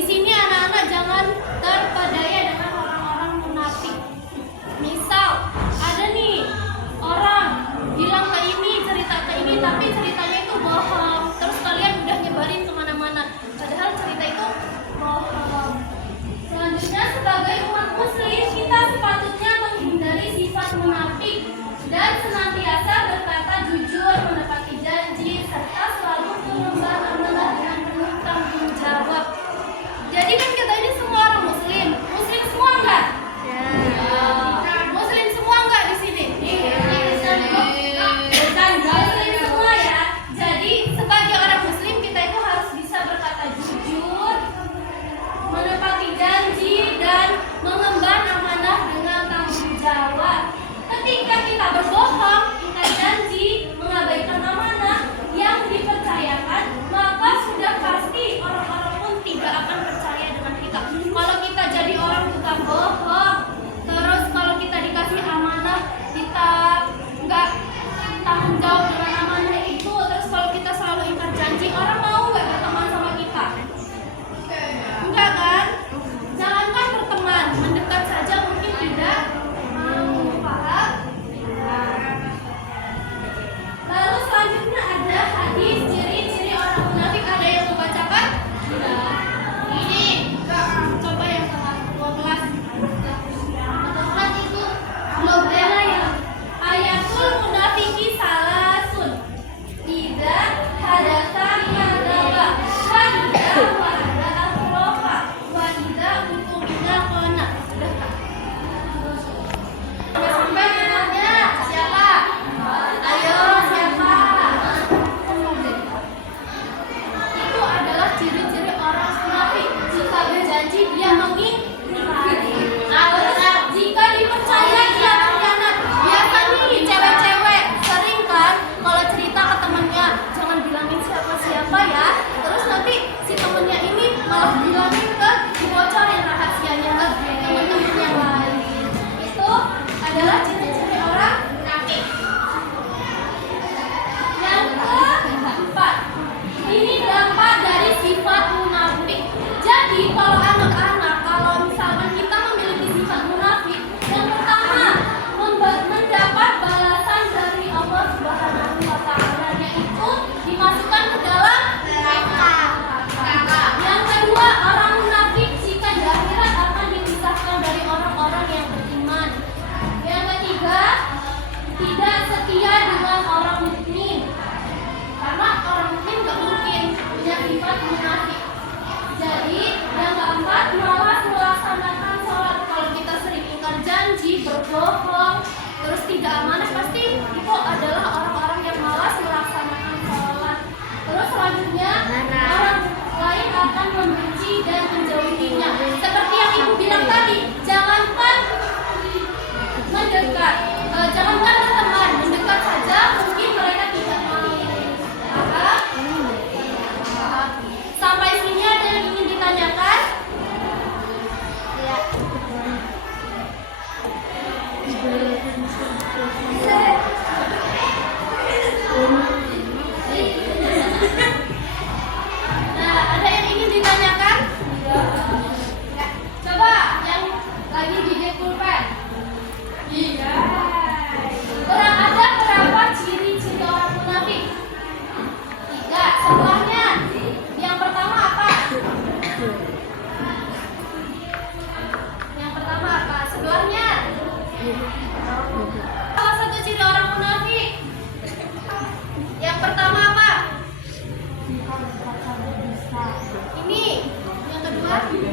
Di sini anak-anak jangan terpedaya dengan orang-orang munafik. Misal ada nih orang bilang ke ini, cerita ke ini, tapi ceritanya itu bohong. Terus kalian udah nyebarin kemana-mana, padahal cerita itu bohong. Selanjutnya, sebagai umat muslim, kita sepatutnya menghindari sifat munafik dan senantiasa berkata jujur, menepati janji, serta selalu mengemban amanah dengan penuh tanggung jawab. Jadi kan kita ini semua orang muslim. Muslim semua enggak? Ya. Muslim semua enggak di sini? Bukan muslim semua ya. Jadi sebagai orang muslim kita itu harus bisa berkata jujur, menepati janji, dan mengemban amanah dengan tanggung jawab. Ketika kita berbohong, ingkar janji, mengabaikan amanah yang dipercayakan, maka sudah pasti orang-orang pun tidak akan percaya dengan kita. Kalau kita jadi orang tukang bohong, terus kalau kita dikasih amanah, kita nggak tanggung jawab dengan amanah itu, terus kalau kita selalu ingkar janji, orang mau nggak berteman sama kita? Enggak kan? Jangankan berteman, mendekat saja mungkin tidak mau. Paham? Lalu selanjutnya ada hadis ciri-ciri orang munafik. Ada yang membacakan? Ini coba yang salah 12. Teman itu belum ada ya. Ayatul munafiki salasun. Idza hadatsa kadzaba wa idza wa'ada akhlafa wa idza utumina khana. Sudah Kak? Sampai namanya siapa? Ayo siapa? Itu adalah ciri-ciri orang munafik. Jika berjanji dia mengingkari. Jika dipercaya dia berkhianat. Biasa nih cewek-cewek sering kan kalau cerita ke temannya, jangan bilangin siapa-siapa ya. Terus nanti si temennya ini malah bilangin ke dibocorin rahasianya ke teman-teman yang lain. Itu adalah ciri-ciri orang munafik. Yang keempat, ini dampak dari sifat munafik. Jadi kalau anak-anak, kalau misalkan kita memiliki sifat munafik, yang pertama mendapat balasan dari Allah Subhanahu wa Ta'ala, yaitu dimasukkan ke dalam neraka. Yang kedua, orang munafik jika di akhirat akan dipisahkan dari orang-orang yang beriman. Yang ketiga, tidak setia dengan orang mukmin, karena orang mukmin gak mungkin punya sifat munafik. Jadi yang keempat, malas melaksanakan sholat. Kalau kita sering ingkar janji, berbohong, terus tidak amanah, pasti itu adalah orang-orang yang malas melaksanakan sholat. Terus selanjutnya, orang lain akan membenci dan menjauhinya. Seperti yang ibu bilang tadi, jangankan mendekat, jangankan berteman, mendekat saja mungkin mereka tidak mau. Paham? Sampai sini ada yang ingin ditanyakan? Ya. Nah, ada yang ingin ditanyakan? Ya. Coba yang lagi gigit pulpen. Iya. Ada berapa ciri-ciri orang munafik? 3. Sebelahnya. Yang pertama apa? Yang pertama apa? Sebelahnya. Salah satu ciri orang munafik. Yang pertama apa? Ini. Yang kedua? Ini.